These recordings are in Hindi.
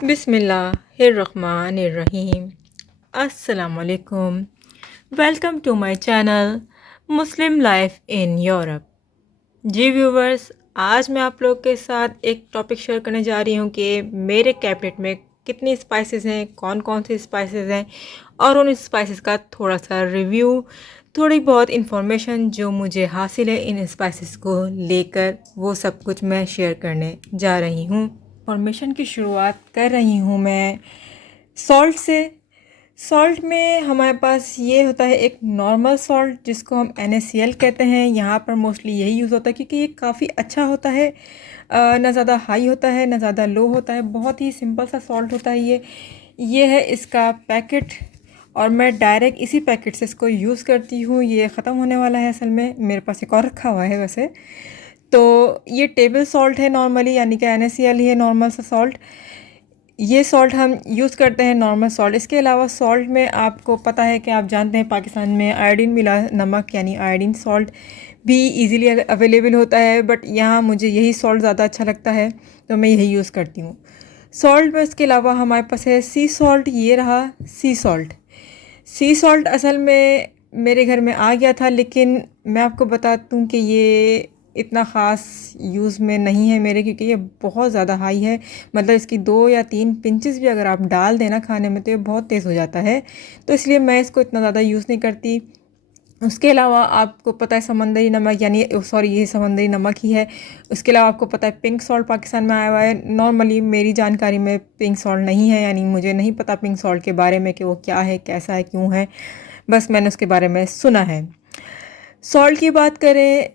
बिस्मिल्लाहिर्रहमानिर्रहीम। अस्सलामुअलैकुम। Welcome to my channel Muslim life in Europe. जी व्यूवर्स, आज मैं आप लोग के साथ एक टॉपिक शेयर करने जा रही हूँ कि मेरे कैबिनेट में कितनी स्पाइसेस हैं, कौन कौन सी स्पाइसेस हैं और उन स्पाइसेस का थोड़ा सा रिव्यू, थोड़ी बहुत इंफॉर्मेशन जो मुझे हासिल है इन स्पाइसेस को लेकर, वो सब कुछ मैं शेयर करने जा रही हूँ। इंफॉर्मेशन की शुरुआत कर रही हूँ मैं सॉल्ट से। सॉल्ट में हमारे पास ये होता है एक नॉर्मल सॉल्ट जिसको हम NaCl कहते हैं। यहाँ पर मोस्टली यही यूज़ होता है क्योंकि ये काफ़ी अच्छा होता है, ना ज़्यादा हाई होता है ना ज़्यादा लो होता है, बहुत ही सिंपल सा सॉल्ट होता है ये है इसका पैकेट और मैं डायरेक्ट इसी पैकेट से इसको यूज़ करती हूँ। ये ख़त्म होने वाला है, असल में मेरे पास एक और रखा हुआ है वैसे। तो ये टेबल सॉल्ट है नॉर्मली, यानी कि NaCl ही है नॉर्मल सा सॉल्ट। ये सॉल्ट हम यूज़ करते हैं नॉर्मल सॉल्ट। इसके अलावा सॉल्ट में आपको पता है कि आप जानते हैं पाकिस्तान में आयोडीन मिला नमक यानी आयोडीन सॉल्ट भी इजीली अवेलेबल होता है, बट यहाँ मुझे यही सॉल्ट ज़्यादा अच्छा लगता है तो मैं यही यूज़ करती हूँ। सॉल्ट में इसके अलावा हमारे पास है सी सॉल्ट। ये रहा सी सॉल्ट। सी सॉल्ट असल में मेरे घर में आ गया था, लेकिन मैं आपको बता दूँ कि ये इतना ख़ास यूज़ में नहीं है मेरे, क्योंकि ये बहुत ज़्यादा हाई है। मतलब इसकी 2 या 3 पिंचेस भी अगर आप डाल देना खाने में तो ये बहुत तेज़ हो जाता है, तो इसलिए मैं इसको इतना ज़्यादा यूज़ नहीं करती। उसके अलावा आपको पता है समंदरी नमक, यानी सॉरी ये समंदरी नमक ही है। उसके अलावा आपको पता है पिंक सॉल्ट पाकिस्तान में आया हुआ है। नॉर्मली मेरी जानकारी में पिंक सॉल्ट नहीं है, यानी मुझे नहीं पता पिंक सॉल्ट के बारे में कि वो क्या है, कैसा है, क्यों है, बस मैंने उसके बारे में सुना है। सॉल्ट की बात करें,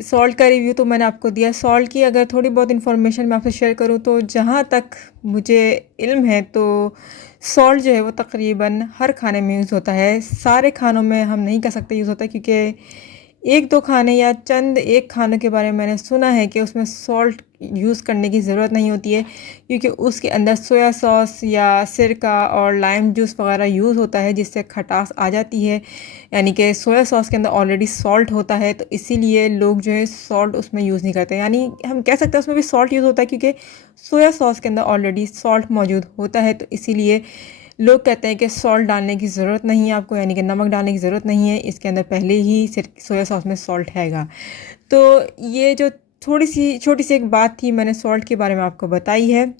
सॉल्ट का रिव्यू तो मैंने आपको दिया। सॉल्ट की अगर थोड़ी बहुत इन्फॉर्मेशन मैं आपसे शेयर करूँ तो जहाँ तक मुझे इल्म है तो सॉल्ट जो है वो तकरीबन हर खाने में यूज़ होता है। सारे खानों में हम नहीं कह सकते यूज़ होता है, क्योंकि एक दो खाने या चंद एक खानों के बारे में मैंने सुना है कि उसमें सॉल्ट यूज़ करने की ज़रूरत नहीं होती है, क्योंकि उसके अंदर सोया सॉस या सिरका और लाइम जूस वगैरह यूज़ होता है जिससे खटास आ जाती है। यानी कि सोया सॉस के अंदर ऑलरेडी सॉल्ट होता है, तो इसीलिए लोग जो है सॉल्ट उसमें यूज़ नहीं करते। यानी हम कह सकते हैं उसमें भी सॉल्ट यूज़ होता है क्योंकि सोया सॉस के अंदर ऑलरेडी सॉल्ट मौजूद होता है, तो इसीलिए लोग कहते हैं कि सॉल्ट डालने की ज़रूरत नहीं है आपको, यानी कि नमक डालने की ज़रूरत नहीं है, इसके अंदर पहले ही सिर्फ सोया सॉस में सॉल्ट हैगा। तो ये जो थोड़ी सी छोटी सी एक बात थी मैंने सॉल्ट के बारे में आपको बताई है।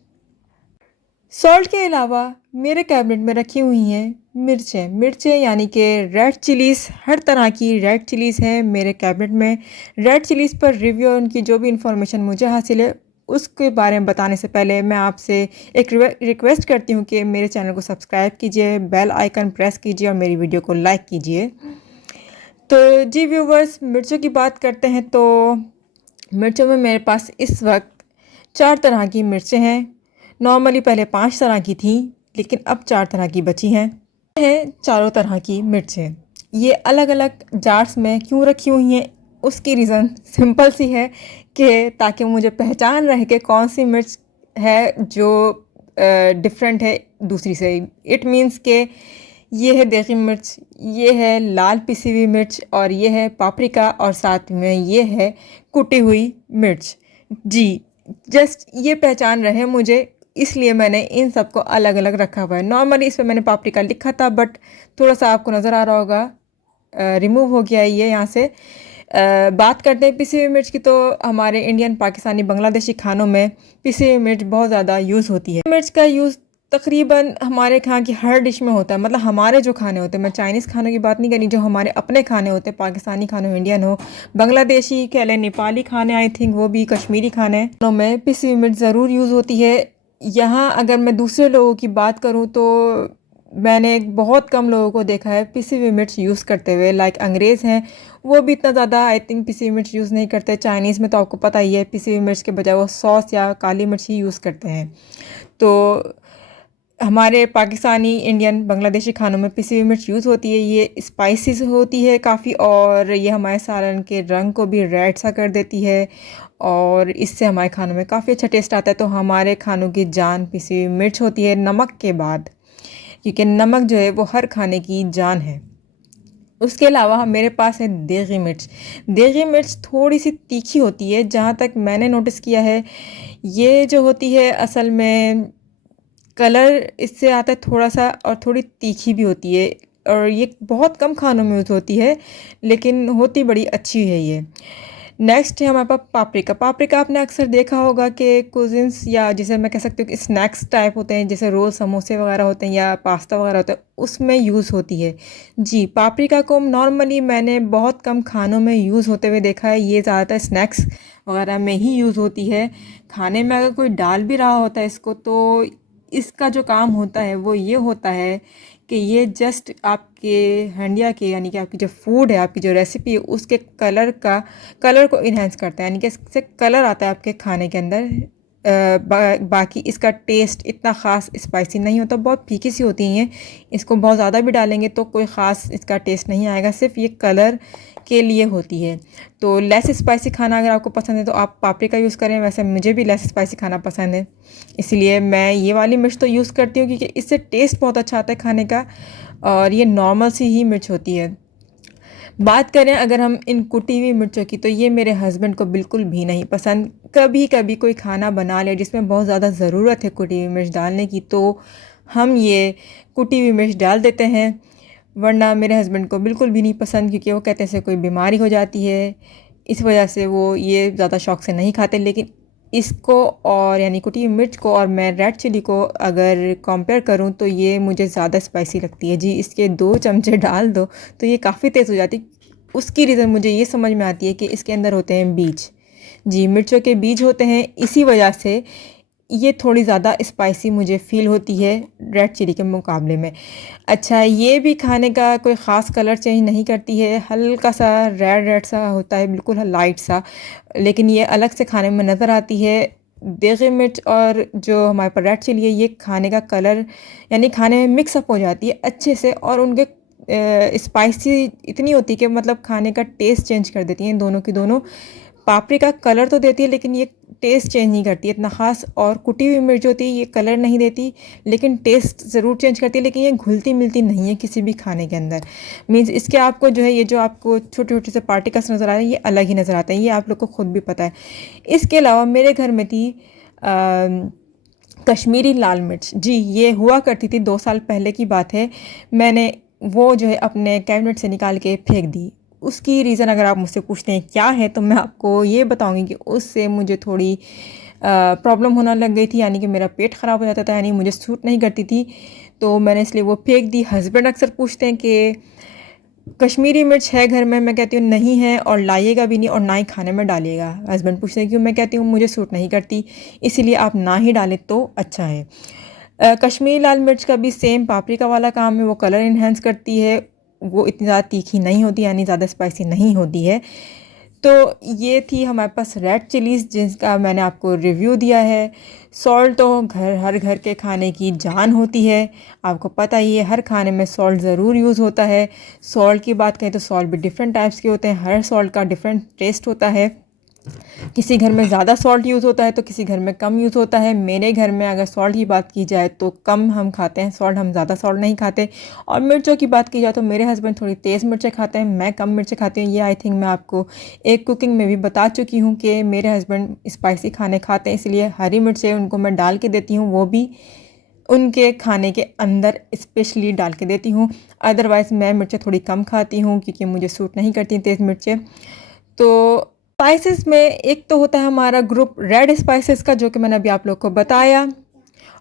सॉल्ट के अलावा मेरे कैबिनेट में रखी हुई हैं मिर्चें यानी कि रेड चिलीज़। हर तरह की रेड चिलीज़ है मेरे कैबिनेट में। रेड चिलीज़ पर रिव्यू और उनकी जो भी इंफॉर्मेशन मुझे हासिल है उसके बारे में बताने से पहले मैं आपसे एक रिक्वेस्ट करती हूँ कि मेरे चैनल को सब्सक्राइब कीजिए, बेल आइकन प्रेस कीजिए और मेरी वीडियो को लाइक कीजिए। तो जी व्यूवर्स, मिर्चों की बात करते हैं तो मिर्चों में मेरे पास इस वक्त 4 तरह की मिर्चें हैं। नॉर्मली पहले 5 तरह की थी, लेकिन अब 4 तरह की बची हैं। चारों तरह की मिर्चें ये अलग अलग जार्स में क्यों रखी हुई हैं, उसकी रीज़न सिंपल सी है कि ताकि मुझे पहचान रहे कि कौन सी मिर्च है जो डिफरेंट है दूसरी से। इट मीन्स के ये है देगी मिर्च, ये है लाल पिसी हुई मिर्च और ये है पापरिका और साथ में ये है कुटी हुई मिर्च। जी, जस्ट ये पहचान रहे मुझे, इसलिए मैंने इन सबको अलग अलग रखा हुआ है। नॉर्मली इस पर मैंने पापरिका लिखा था, बट थोड़ा सा आपको नज़र आ रहा होगा रिमूव हो गया है ये यहाँ से। बात करते हैं पिसी हुई मिर्च की, तो हमारे इंडियन, पाकिस्तानी, बांग्लादेशी खानों में पिसी हुई मिर्च बहुत ज़्यादा यूज़ होती है। मिर्च का यूज़ तकरीबन हमारे यहाँ की हर डिश में होता है। मतलब हमारे जो खाने होते हैं, मैं चाइनीज़ खानों की बात नहीं करी, जो हमारे अपने खाने होते हैं, पाकिस्तानी खाने हो, इंडियन हो, बांग्लादेशी कह लें, नेपाली खाने, आई थिंक वो भी कश्मीरी खाने में पिसी हुई मिर्च ज़रूर यूज़ होती है। यहाँ अगर मैं दूसरे लोगों की बात करूँ तो मैंने बहुत कम लोगों को देखा है पिसी हुई मिर्च यूज़ करते हुए। लाइक अंग्रेज़ हैं, वो भी इतना ज़्यादा आई थिंक पिसी हुई मिर्च यूज़ नहीं करते। चाइनीज़ में तो आपको पता ही है पिसी हुई मिर्च के बजाय वो सॉस या काली मिर्च ही यूज़ करते हैं। तो हमारे पाकिस्तानी, इंडियन, बांग्लादेशी खानों में पिसी हुई मिर्च यूज़ होती है। ये स्पाइसी होती है काफ़ी, और ये हमारे सालन के रंग को भी रेड सा कर देती है और इससे हमारे खानों में काफ़ी अच्छा टेस्ट आता है। तो हमारे खानों की जान पिसी हुई मिर्च होती है नमक के बाद, क्योंकि नमक जो है वो हर खाने की जान है। उसके अलावा मेरे पास है देगी मिर्च। देगी मिर्च थोड़ी सी तीखी होती है, जहाँ तक मैंने नोटिस किया है। ये जो होती है असल में कलर इससे आता है थोड़ा सा, और थोड़ी तीखी भी होती है, और ये बहुत कम खानों में यूज़ होती है, लेकिन होती बड़ी अच्छी है ये। नेक्स्ट है हमारे पास पापरिका। पापरिका आपने अक्सर देखा होगा कि कुजिन्स, या जिसे मैं कह सकती हूँ कि स्नैक्स टाइप होते हैं, जैसे रोल समोसे वगैरह होते हैं या पास्ता वगैरह होता है, उसमें यूज़ होती है। जी, पापरिका को नॉर्मली मैंने बहुत कम खानों में यूज़ होते हुए देखा है। ये ज़्यादातर स्नैक्स वगैरह में ही यूज़ होती है। खाने में अगर कोई डाल भी रहा होता है इसको, तो इसका जो काम होता है वो ये होता है कि ये जस्ट आपके हंडिया के, यानी कि आपकी जो फूड है, आपकी जो रेसिपी है, उसके कलर को इन्हेंस करता है, यानी कि इससे कलर आता है आपके खाने के अंदर। बाकी इसका टेस्ट इतना ख़ास स्पाइसी नहीं होता, बहुत फीकी सी होती हैं। इसको बहुत ज़्यादा भी डालेंगे तो कोई ख़ास इसका टेस्ट नहीं आएगा, सिर्फ ये कलर के लिए होती है। तो लेस स्पाइसी खाना अगर आपको पसंद है तो आप पापरिका यूज़ करें। वैसे मुझे भी लेस स्पाइसी खाना पसंद है, इसलिए मैं ये वाली मिर्च तो यूज़ करती हूँ, क्योंकि इससे टेस्ट बहुत अच्छा आता है खाने का, और ये नॉर्मल सी ही मिर्च होती है। बात करें अगर हम इन कुटी हुई मिर्चों की, तो ये मेरे हस्बैंड को बिल्कुल भी नहीं पसंद। कभी कभी कोई खाना बना ले जिसमें बहुत ज़्यादा ज़रूरत है कुटी हुई मिर्च डालने की, तो हम ये कुटी हुई मिर्च डाल देते हैं, वरना मेरे हस्बैंड को बिल्कुल भी नहीं पसंद, क्योंकि वो कहते हैं इससे कोई बीमारी हो जाती है, इस वजह से वो ये ज़्यादा शौक़ से नहीं खाते। लेकिन इसको, और यानी कुटी हुई मिर्च को, और मैं रेड चिली को अगर कंपेयर करूं तो ये मुझे ज़्यादा स्पाइसी लगती है। जी, इसके 2 चमचे डाल दो तो ये काफ़ी तेज़ हो जाती। उसकी रीज़न मुझे ये समझ में आती है कि इसके अंदर होते हैं बीज। जी, मिर्चों के बीज होते हैं, इसी वजह से ये थोड़ी ज़्यादा स्पाइसी मुझे फ़ील होती है रेड चिली के मुकाबले में। अच्छा, ये भी खाने का कोई ख़ास कलर चेंज नहीं करती है, हल्का सा रेड रेड सा होता है, बिल्कुल लाइट सा, लेकिन ये अलग से खाने में नज़र आती है। देगी मिर्च और जो हमारे पास रेड चिली है, ये खाने का कलर, यानी खाने में मिक्स अप हो जाती है अच्छे से, और उनके स्पाइसी इतनी होती है कि मतलब खाने का टेस्ट चेंज कर देती हैं दोनों की दोनों। पापरिका कलर तो देती है, लेकिन ये टेस्ट चेंज नहीं करती है इतना ख़ास, और कुटी हुई मिर्च होती है ये कलर नहीं देती, लेकिन टेस्ट ज़रूर चेंज करती है, लेकिन ये घुलती मिलती नहीं है किसी भी खाने के अंदर। मीन्स इसके आपको जो है, ये जो आपको छोटे छोटे से पार्टिकल्स नज़र आ रहे हैं, ये अलग ही नज़र आते हैं, ये आप लोग को खुद भी पता है। इसके अलावा मेरे घर में थी कश्मीरी लाल मिर्च। जी, ये हुआ करती थी, 2 साल पहले की बात है। मैंने वो जो है अपने कैबिनेट से निकाल के फेंक दी। उसकी रीज़न अगर आप मुझसे पूछते हैं क्या है, तो मैं आपको ये बताऊंगी कि उससे मुझे थोड़ी प्रॉब्लम होना लग गई थी, यानी कि मेरा पेट ख़राब हो जाता था, यानी मुझे सूट नहीं करती थी, तो मैंने इसलिए वो फेंक दी। हस्बैंड अक्सर पूछते हैं कि कश्मीरी मिर्च है घर में, मैं कहती हूँ नहीं है, और लाइएगा भी नहीं, और ना ही खाने में डालिएगा। हस्बैंड पूछते हैं क्यों, मैं कहती हूँ मुझे सूट नहीं करती, इसीलिए आप ना ही डालें तो अच्छा है। कश्मीरी लाल मिर्च का भी सेम पापरिका वाला काम है, वो कलर इन्हेंस करती है, वो इतनी ज़्यादा तीखी नहीं होती, यानी ज़्यादा स्पाइसी नहीं होती है। तो ये थी हमारे पास रेड चिलीज़, जिसका मैंने आपको रिव्यू दिया है। सॉल्ट तो हर घर के खाने की जान होती है, आपको पता ही है, हर खाने में सॉल्ट ज़रूर यूज़ होता है। सॉल्ट की बात करें तो सॉल्ट भी डिफरेंट टाइप्स के होते हैं, हर सॉल्ट का डिफरेंट टेस्ट होता है। किसी घर में ज़्यादा सॉल्ट यूज़ होता है तो किसी घर में कम यूज़ होता है। मेरे घर में अगर सॉल्ट की बात की जाए तो कम हम खाते हैं सॉल्ट, हम ज़्यादा सॉल्ट नहीं खाते। और मिर्चों की बात की जाए तो मेरे हस्बैंड थोड़ी तेज़ मिर्चें खाते हैं, मैं कम मिर्चें खाती हूँ। ये आई थिंक मैं आपको एक कुकिंग में भी बता चुकी हूँ कि मेरे हस्बैंड स्पाइसी खाने खाते हैं, इसलिए हरी मिर्चें उनको मैं डाल के देती हूँ, वो भी उनके खाने के अंदर स्पेशली डाल के देती हूँ। अदरवाइज़ मैं मिर्चें थोड़ी कम खाती हूँ, क्योंकि मुझे सूट नहीं करती तेज़ मिर्चें। तो स्पाइसेस में एक तो होता है हमारा ग्रुप रेड स्पाइसेस का, जो कि मैंने अभी आप लोग को बताया,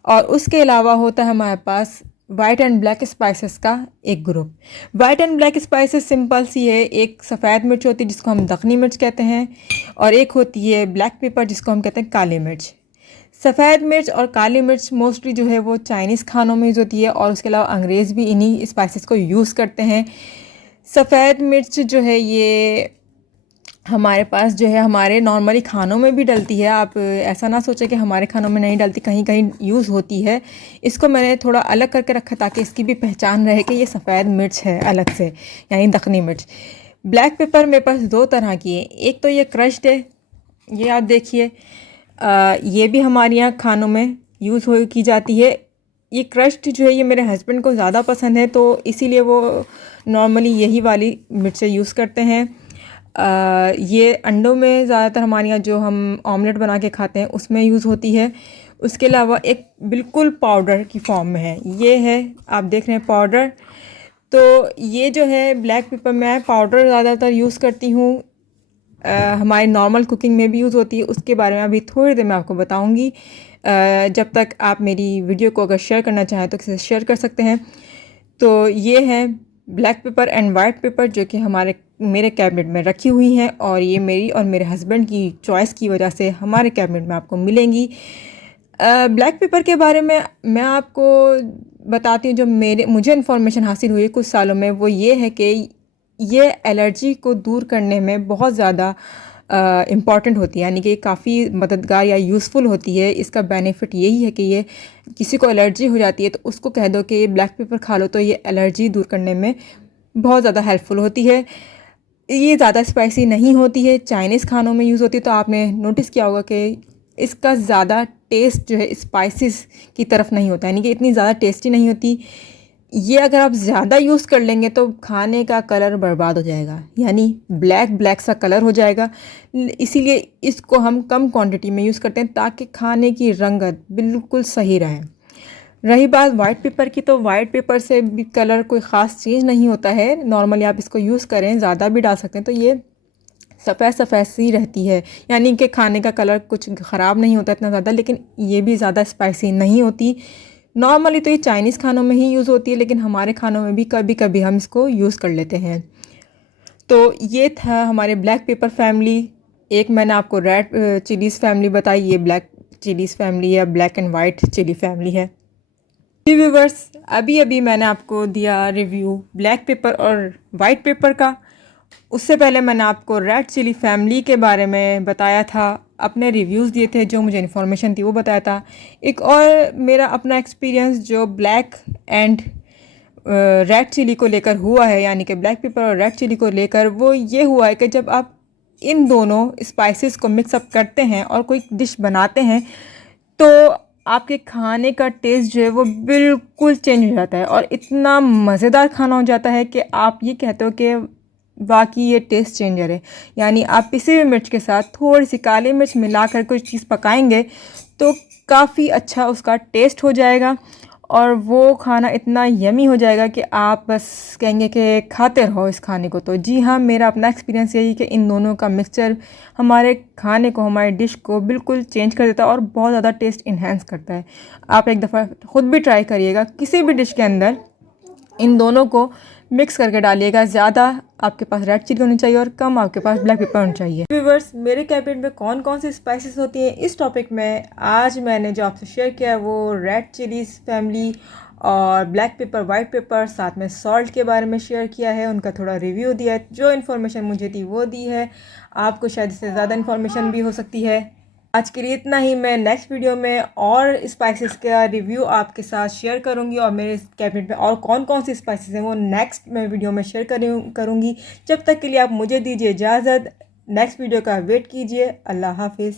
और उसके अलावा होता है हमारे पास वाइट एंड ब्लैक स्पाइसेस का एक ग्रुप। White and black spices simple सी है, एक सफ़ेद मिर्च होती है जिसको हम दखनी मिर्च कहते हैं, और एक होती है ब्लैक पेपर जिसको हम कहते हैं काली मिर्च। सफ़ेद मिर्च और काली मिर्च मोस्टली जो है वो चाइनीज़ खानों में यूज़ होती है, और उसके अलावा अंग्रेज़ भी इन्हीं स्पाइसेस को यूज़ करते हैं। सफ़ेद मिर्च जो है ये हमारे पास जो है हमारे नॉर्मली खानों में भी डलती है, आप ऐसा ना सोचें कि हमारे खानों में नहीं डलती, कहीं कहीं यूज़ होती है। इसको मैंने थोड़ा अलग करके रखा ताकि इसकी भी पहचान रहे कि ये सफ़ेद मिर्च है अलग से, यानी दखनी मिर्च। ब्लैक पेपर मेरे पास 2 तरह की है, एक तो ये क्रश्ड है, ये आप देखिए, ये भी हमारे यहाँ खानों में यूज़ हो की जाती है। ये क्रश्ड जो है ये मेरे हस्बैंड को ज़्यादा पसंद है, तो इसीलिए वो नॉर्मली यही वाली मिर्चें यूज़ करते हैं। ये अंडों में ज़्यादातर हमारे यहाँ जो हम ऑमलेट बना के खाते हैं उसमें यूज़ होती है। उसके अलावा एक बिल्कुल पाउडर की फॉर्म में है, ये है आप देख रहे हैं पाउडर। तो ये जो है ब्लैक पेपर मैं पाउडर ज़्यादातर यूज़ करती हूँ, हमारी नॉर्मल कुकिंग में भी यूज़ होती है, उसके बारे में अभी थोड़ी देर में आपको बताऊँगी। जब तक आप मेरी वीडियो को अगर शेयर करना चाहें तो इसे शेयर कर सकते हैं। तो ये है black pepper and white paper जो कि मेरे कैबिनेट में रखी हुई हैं, और ये मेरी और मेरे हस्बैंड की चॉइस की वजह से हमारे कैबिनेट में आपको मिलेंगी। ब्लैक पेपर के बारे में मैं आपको बताती हूँ, जो मुझे इन्फॉर्मेशन हासिल हुई कुछ सालों में, वो ये है कि ये एलर्जी को दूर करने में बहुत ज़्यादा इम्पॉर्टेंट होती है, यानी कि काफ़ी मददगार या यूज़फुल होती है। इसका बेनिफिट यही है कि ये किसी को एलर्जी हो जाती है तो उसको कह दो कि ये ब्लैक पेपर खा लो, तो ये एलर्जी दूर करने में बहुत ज़्यादा हेल्पफुल होती है। ये ज़्यादा स्पाइसी नहीं होती है, चाइनीज़ खानों में यूज़ होती है, तो आपने नोटिस किया होगा कि इसका ज़्यादा टेस्ट जो है स्पाइसेस की तरफ नहीं होता, यानी कि इतनी ज़्यादा टेस्टी नहीं होती। ये अगर आप ज़्यादा यूज़ कर लेंगे तो खाने का कलर बर्बाद हो जाएगा, यानी ब्लैक ब्लैक सा कलर हो जाएगा। इसीलिए इसको हम कम क्वांटिटी में यूज़ करते हैं ताकि खाने की रंगत बिल्कुल सही रहे। रही बात वाइट पेपर की, तो वाइट पेपर से भी कलर कोई ख़ास चेंज नहीं होता है, नॉर्मली आप इसको यूज़ करें, ज़्यादा भी डाल सकते हैं तो ये सफ़ेद सफ़ेद सी रहती है, यानी कि खाने का कलर कुछ ख़राब नहीं होता इतना ज़्यादा, लेकिन ये भी ज़्यादा स्पाइसी नहीं होती। नॉर्मली तो ये चाइनीज़ खानों में ही यूज़ होती है, लेकिन हमारे खानों में भी कभी कभी हम इसको यूज़ कर लेते हैं। तो ये था हमारे ब्लैक पेपर फैमिली। एक मैंने आपको रेड चिलीज़ फैमिली बताई, ये ब्लैक चिलीज़ फैमिली या black and white chilli family है। जी व्यूवर्स, अभी अभी मैंने आपको दिया रिव्यू ब्लैक पेपर और वाइट पेपर का। उससे पहले मैंने आपको रेड चिली फैमिली के बारे में बताया था, अपने रिव्यूज़ दिए थे, जो मुझे इन्फॉर्मेशन थी वो बताया था। एक और मेरा अपना एक्सपीरियंस जो ब्लैक एंड रेड चिली को लेकर हुआ है, यानी कि ब्लैक पेपर और रेड चिली को लेकर, वो ये हुआ है कि जब आप इन दोनों स्पाइसेस को मिक्सअप करते हैं और कोई डिश बनाते हैं तो आपके खाने का टेस्ट जो है वो बिल्कुल चेंज हो जाता है और इतना मज़ेदार खाना हो जाता है कि आप ये कहते हो कि बाकी ये टेस्ट चेंजर है। यानी आप पिसी हुई मिर्च के साथ थोड़ी सी काली मिर्च मिलाकर कोई चीज़ पकाएंगे तो काफ़ी अच्छा उसका टेस्ट हो जाएगा और वो खाना इतना यमी हो जाएगा कि आप बस कहेंगे कि खाते रहो इस खाने को। तो जी हाँ, मेरा अपना एक्सपीरियंस यही कि इन दोनों का मिक्सचर हमारे खाने को, हमारी डिश को बिल्कुल चेंज कर देता है और बहुत ज़्यादा टेस्ट इन्हेंस करता है। आप एक दफ़ा ख़ुद भी ट्राई करिएगा, किसी भी डिश के अंदर इन दोनों को मिक्स करके डालिएगा। ज़्यादा आपके पास रेड चिली होनी चाहिए और कम आपके पास ब्लैक पेपर होना चाहिए। व्यूअर्स, मेरे कैबिनेट में कौन कौन सी स्पाइसेस होती हैं, इस टॉपिक में आज मैंने जो आपसे शेयर किया है वो रेड चिलीज़ फैमिली और ब्लैक पेपर, वाइट पेपर, साथ में सॉल्ट के बारे में शेयर किया है, उनका थोड़ा रिव्यू दिया है। जो इन्फॉर्मेशन मुझे थी वो दी है, आपको शायद इससे ज़्यादा इन्फॉर्मेशन भी हो सकती है। आज के लिए इतना ही। मैं नेक्स्ट वीडियो में और स्पाइसेस का रिव्यू आपके साथ शेयर करूंगी और मेरे कैबिनेट में और कौन कौन सी स्पाइसेस हैं वो नेक्स्ट मैं वीडियो में शेयर करूंगी। जब तक के लिए आप मुझे दीजिए इजाज़त, नेक्स्ट वीडियो का वेट कीजिए। अल्लाह हाफिज़।